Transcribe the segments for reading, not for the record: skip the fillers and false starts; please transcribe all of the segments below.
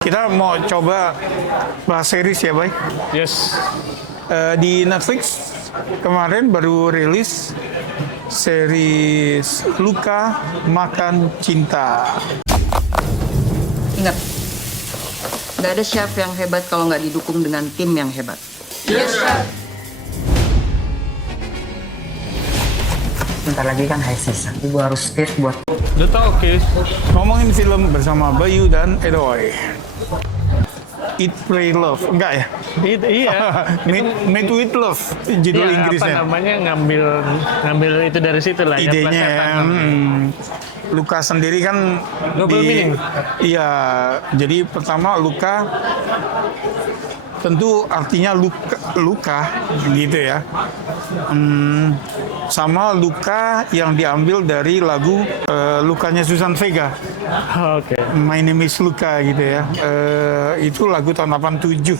Kita mau coba bahas series ya, Bay. Yes. Di Netflix kemarin baru rilis series Luka Makan Cinta. Ingat, nggak ada chef yang hebat kalau nggak didukung dengan tim yang hebat. Yes, Chef. Bentar lagi kan high season, ibu harus fit buat Udah tau, oke. Ngomongin film bersama Bayu dan Edoy. Eat, Pray, Love. Enggak ya? Iya. Made with Love, judul Iya, Inggrisnya. apa namanya, ngambil itu dari situ lah. Idenya ya, ya. Luka sendiri kan Double meaning. Iya, jadi pertama Luka tentu artinya luka gitu ya. Sama luka yang diambil dari lagu Lukanya Susan Vega. Oke. My Name is Luka gitu ya. Itu lagu tahun 87.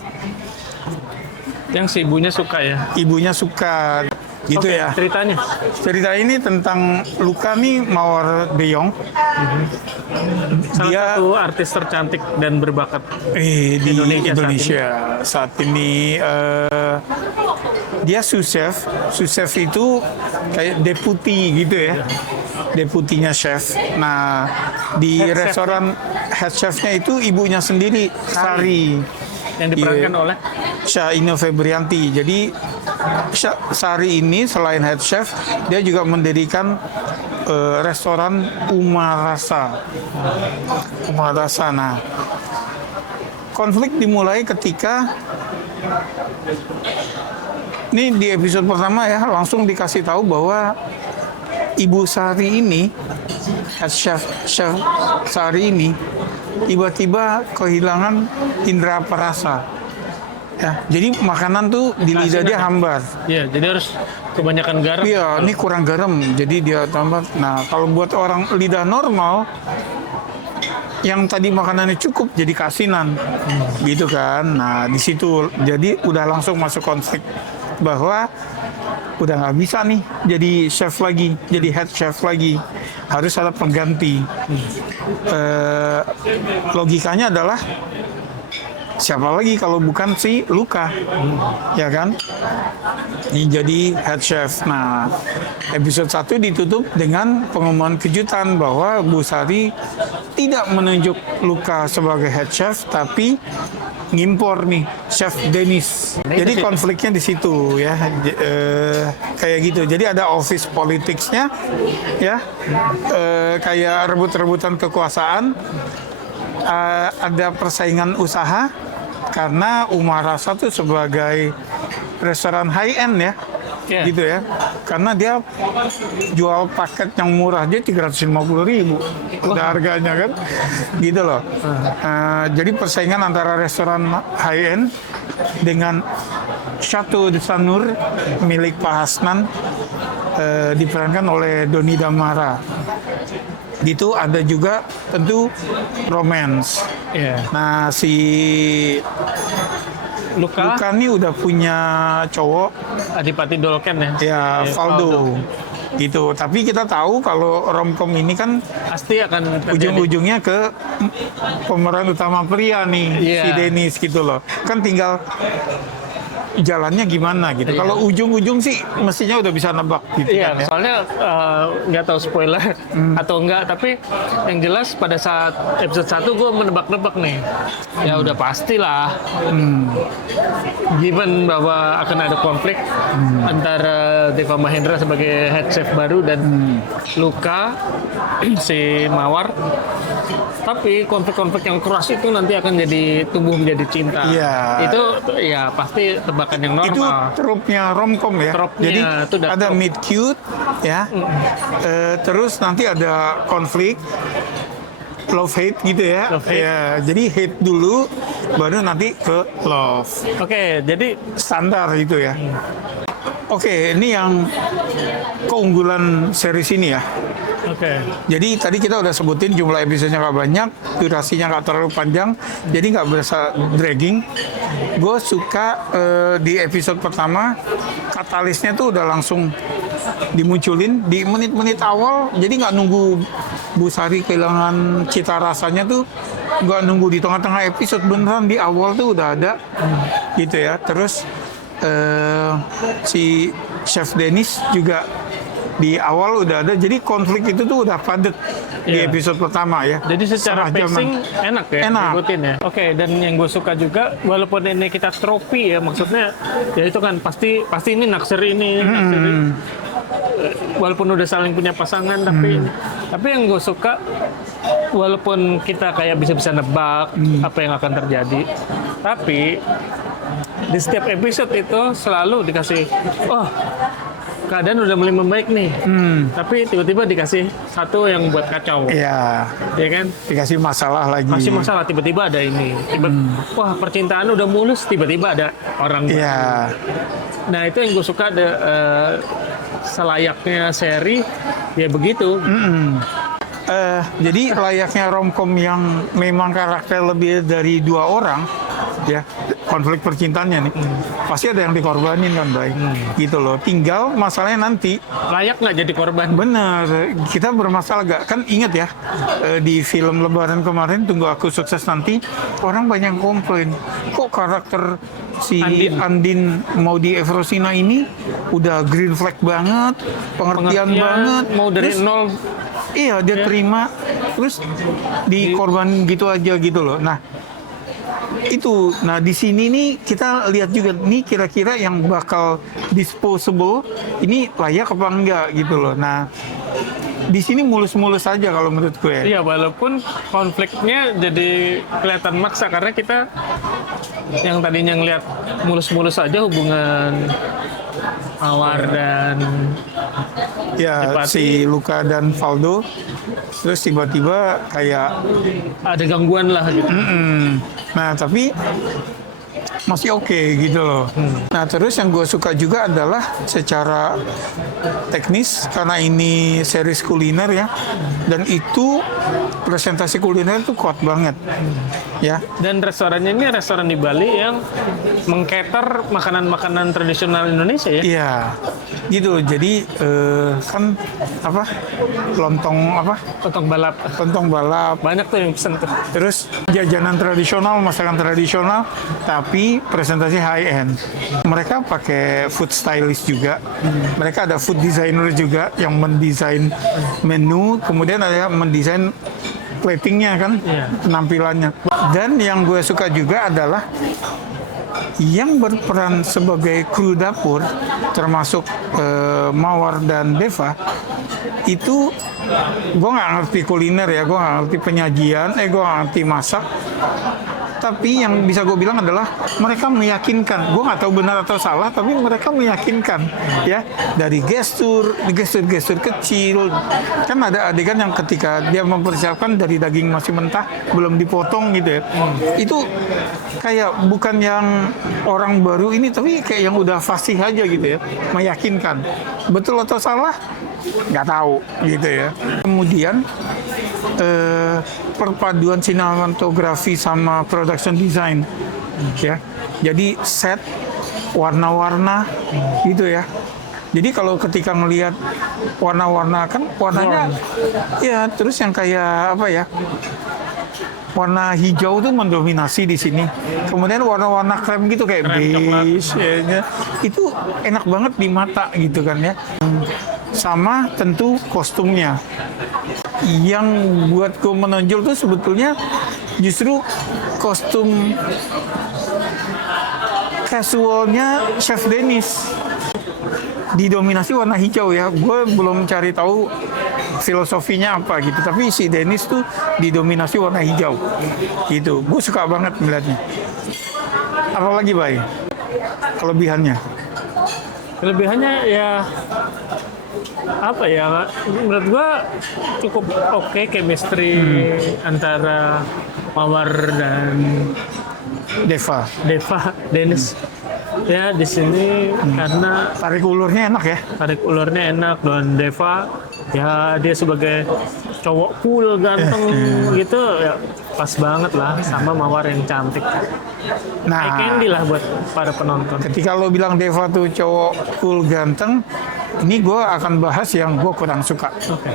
Yang si ibunya suka ya. Ibunya suka gitu Oke, ya. ceritanya. Cerita ini tentang Luka nih Mawar Beong. Salah Dia satu artis tercantik dan berbakat. di Indonesia Indonesia saat ini, dia sous-chef. Sous-chef itu kayak deputi gitu ya. Deputinya chef. Nah, di Head chef. restoran head chefnya itu ibunya sendiri, Sari. Yang diperankan Iya. oleh Syaino Febrianti. Jadi Sari ini selain head chef, dia juga mendirikan restoran Umarasa. Umarasa. Nah, konflik dimulai ketika ini di episode pertama ya, langsung dikasih tahu bahwa Ibu Sari ini, head chef Sari ini, tiba-tiba kehilangan indera perasa. Ya, jadi makanan tuh di lidah dia hambar. Iya, jadi harus kebanyakan garam. Iya, ini kurang garam, jadi dia tambah. Nah, kalau buat orang lidah normal, yang tadi makanannya cukup jadi kasinan, gitu kan. Nah, di situ jadi udah langsung masuk konflik bahwa udah nggak bisa nih jadi chef lagi, jadi head chef lagi, harus ada pengganti. Logikanya adalah siapa lagi kalau bukan si Luka, ya kan? Ini jadi head chef. Nah, episode 1 ditutup dengan pengumuman kejutan bahwa Bu Sari tidak menunjuk Luka sebagai head chef, tapi ngimpor nih Chef Dennis. Jadi konfliknya di situ ya, kayak gitu. Jadi ada office politicsnya, ya, kayak rebut-rebutan kekuasaan. Ada persaingan usaha karena Umarasa tuh sebagai restoran high end ya, Iya. gitu ya. Karena dia jual paket yang murah aja 350.000 udah harganya kan, gitu loh. Jadi persaingan antara restoran high end dengan Chateau de Sanur milik Pak Hasnan, diperankan oleh Doni Damara. Gitu, ada juga tentu romance. Iya. Nah, si Luka, Luka nih udah punya cowok, Adipati Dolken ya. ya Iya, Valdo. Gitu. Tapi kita tahu kalau romcom ini kan Pasti akan terjadi. ujung-ujungnya ke pemeran utama pria nih, Iya. si Dennis gitu loh. Kan tinggal jalannya gimana gitu. Iya. Kalau ujung-ujung sih mestinya udah bisa nebak gitu Iya, kan ya. soalnya nggak tahu spoiler atau enggak, tapi yang jelas pada saat episode 1 gue menebak-nebak nih. Ya udah pastilah. Given bahwa akan ada konflik antara Deva Mahendra sebagai head chef baru dan Luka si Mawar. Tapi konflik-konflik yang keras itu nanti akan jadi tumbuh menjadi cinta. Iya. Itu ya pasti tebakan yang Itu normal. trope-nya romcom ya. Trope-nya Jadi itu udah ada trope. meet cute ya. Terus nanti ada konflik, love hate gitu ya. Love hate. Ya, jadi hate dulu baru nanti ke love. Oke, jadi Standar itu ya. Oke, ini yang keunggulan series ini ya. oke. Jadi tadi kita udah sebutin jumlah episodenya nggak banyak, durasinya nggak terlalu panjang, jadi nggak berasa dragging. Gue suka di episode pertama katalisnya tuh udah langsung dimunculin di menit-menit awal, jadi nggak nunggu Bu Sari kehilangan cita rasanya tuh nggak nunggu di tengah-tengah episode, beneran di awal tuh udah ada gitu ya. Terus si Chef Dennis juga di awal udah ada, jadi konflik itu tuh udah padat di Iya. episode pertama ya. Jadi secara Setengah jaman. pacing enak ya, Enak. ngikutin ya. Oke, dan yang gue suka juga, walaupun ini kita tropi ya, maksudnya ya itu kan pasti ini naksir ini, naksir ini. Walaupun udah saling punya pasangan, tapi yang gue suka, walaupun kita kayak bisa nebak apa yang akan terjadi, tapi di setiap episode itu selalu dikasih, oh keadaan udah mulai membaik nih, tapi tiba-tiba dikasih satu yang buat kacau, Iya, ya kan? dikasih masalah lagi. Masih masalah, tiba-tiba ada ini, wah percintaan udah mulus, tiba-tiba ada orang. Iya, Nah itu yang gue suka, selayaknya seri ya begitu. jadi layaknya romcom yang memang karakter lebih dari 2 orang, ya konflik percintaannya nih, pasti ada yang dikorbanin kan, baik, gitu loh. Tinggal masalahnya nanti. Layak nggak jadi korban? Bener, kita bermasalah gak? Kan ingat ya, di film Lebaran kemarin, Tunggu Aku Sukses Nanti, orang banyak komplain, kok karakter si Andin mau di Efrosina ini udah green flag banget, pengertian banget, mau dari terus, nol. iya dia terima, terus dikorbanin gitu aja gitu loh. Nah itu, nah di sini nih kita lihat juga nih kira-kira yang bakal disposable ini layak apa enggak gitu loh. Nah di sini mulus-mulus aja kalau menurut gue. Iya, walaupun konfliknya jadi kelihatan maksa karena kita yang tadinya ngeliat mulus-mulus aja hubungan Mawar dan Ya Depati. si Luca dan Valdo, terus tiba-tiba kayak ada gangguan lah gitu. nah tapi masih oke gitu loh. Nah terus yang gue suka juga adalah secara teknis, karena ini series kuliner ya, dan itu presentasi kuliner tuh kuat banget ya. Dan restorannya ini restoran di Bali yang mengcater makanan-makanan tradisional Indonesia ya. Iya, gitu. Jadi kan apa, lontong apa, Lontong balap. lontong balap, Banyak tuh yang pesen tuh. terus jajanan tradisional, masakan tradisional, tapi presentasi high end. Mereka pakai food stylist juga, mereka ada food designer juga yang mendesain menu, kemudian ada yang mendesain platingnya kan, Iya. penampilannya. Dan yang gue suka juga adalah yang berperan sebagai kru dapur, termasuk Mawar dan Deva, itu gue nggak ngerti kuliner ya, gue nggak ngerti penyajian, gue nggak ngerti masak. Tapi yang bisa gue bilang adalah mereka meyakinkan. Gue nggak tahu benar atau salah, tapi mereka meyakinkan ya, dari gestur kecil. Kan ada adegan yang ketika dia mempersiapkan dari daging masih mentah, belum dipotong gitu ya. Itu kayak bukan yang orang baru ini, tapi kayak yang udah fasih aja gitu ya, meyakinkan. Betul atau salah nggak tahu gitu ya. Kemudian perpaduan sinematografi sama production design ya, jadi set warna-warna gitu ya. Jadi kalau ketika ngelihat warna-warna, kan warnanya ya, terus yang kayak apa ya, warna hijau tuh mendominasi di sini. Kemudian warna-warna krem gitu kayak beige, ya, itu enak banget di mata gitu kan ya. Sama tentu kostumnya. Yang buatku menonjol tuh sebetulnya justru kostum casualnya Chef Dennis. Didominasi warna hijau ya. Gue belum cari tahu filosofinya apa gitu, tapi si Dennis tuh didominasi warna hijau gitu. Gue suka banget melihatnya. Apalagi Bay, kelebihannya? Kelebihannya ya apa ya, menurut gua cukup oke chemistry antara Mawar dan Deva, Dennis ya di sini, karena tarik ulurnya enak ya. tarik ulurnya enak, dan Deva ya dia sebagai cowok cool ganteng gitu ya, pas banget lah sama Mawar yang cantik. Eye Nah, candy lah buat para penonton. ketika lo bilang Deva tuh cowok cool ganteng, ini gue akan bahas yang gue kurang suka. Oke.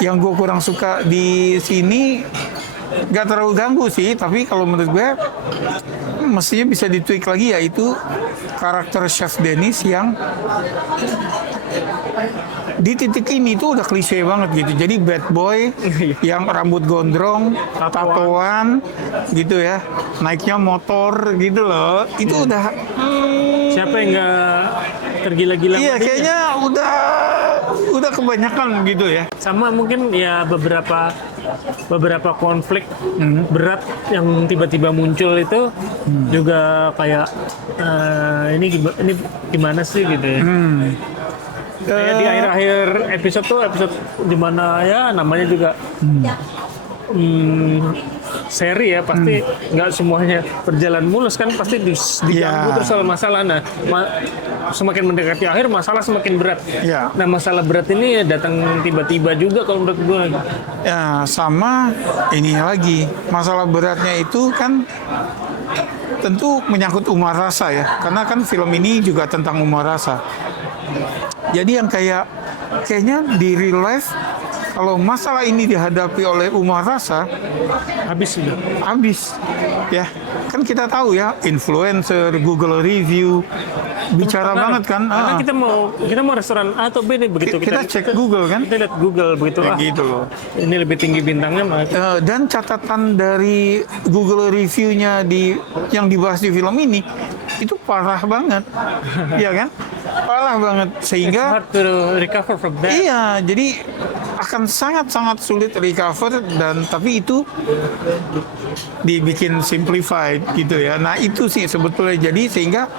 Yang gue kurang suka di sini nggak terlalu ganggu sih, tapi kalau menurut gue mestinya bisa ditweak lagi, yaitu karakter Chef Dennis yang di titik ini tuh udah klise banget gitu. Jadi bad boy yang rambut gondrong, tatoan gitu ya, naiknya motor gitu loh. Itu udah Siapa yang nggak tergila-gila? iya, sama dia? kayaknya udah kebanyakan gitu ya. Sama mungkin ya beberapa konflik berat yang tiba-tiba muncul itu juga kayak ini gimana sih gitu ya. Kayak di akhir-akhir episode tuh episode dimana ya namanya juga seri ya, pasti nggak semuanya berjalan mulus kan, pasti diganggu Iya. terus soal masalah. Nah, semakin mendekati akhir masalah semakin berat. Iya. Nah, masalah berat ini ya datang tiba-tiba juga kalau menurut gue. Ya, sama ini lagi, masalah beratnya itu kan tentu menyangkut umar rasa ya, karena kan film ini juga tentang umar rasa. Jadi yang kayaknya di real life, kalau masalah ini dihadapi oleh umar rasa, Habis sudah. habis ya. Kan kita tahu ya, influencer, Google review, bicara banget kan. Karena kita mau restoran A atau B nih, begitu Kita cek Google kan. Kita lihat Google begitu Kayak gitu loh. Ini lebih tinggi bintangnya malah. Dan catatan dari Google reviewnya yang dibahas di film ini itu parah banget, ya kan? Parah banget sehingga Hard to recover from that. iya, jadi akan sangat-sangat sulit recover, dan tapi itu dibikin simplified gitu ya. Nah itu sih sebetulnya, jadi sehingga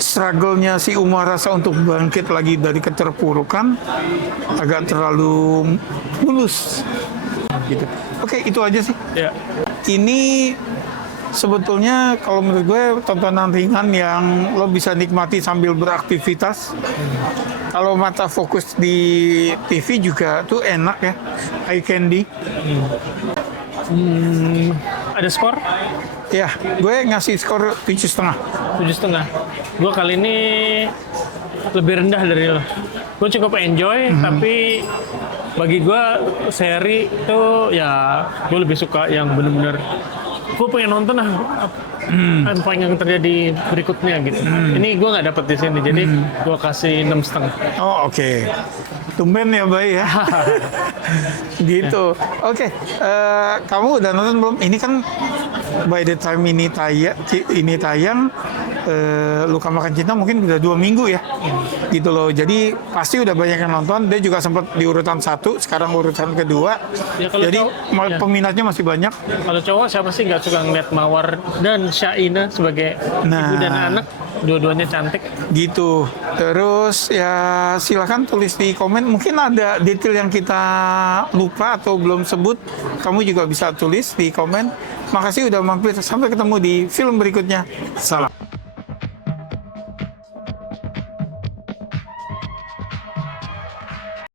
struggle-nya si Umar Rasa untuk bangkit lagi dari keterpurukan agak terlalu mulus gitu. Oke, itu aja sih. Ya. Ini sebetulnya kalau menurut gue tontonan ringan yang lo bisa nikmati sambil beraktivitas. Kalau mata fokus di TV juga tuh enak ya, eye candy. Ada skor Ya, gue ngasih skor 7,5. 7,5. Gue kali ini lebih rendah dari lo. Gue cukup enjoy, tapi bagi gue seri itu ya gue lebih suka yang bener-bener gue pengen nonton apa yang terjadi berikutnya gitu. Ini gue nggak dapet di sini, jadi gue kasih 6,5. Oh oke. Tumben ya Bay ya. Gitu. Oke. Kamu udah nonton belum? Ini kan by the time ini tayang, Luka Makan Cinta mungkin udah 2 minggu ya. Gitu loh. Jadi pasti udah banyak yang nonton. Dia juga sempat di urutan 1, sekarang urutan kedua. Ya, kalau Jadi ya. peminatnya masih banyak. Kalau cowok siapa sih nggak suka ngeliat Mawar dan Syaina sebagai Nah. ibu dan anak, dua-duanya cantik. Gitu. Terus ya silakan tulis di komen. Mungkin ada detail yang kita lupa atau belum sebut. Kamu juga bisa tulis di komen. Makasih udah mampir. Sampai ketemu di film berikutnya. Salam.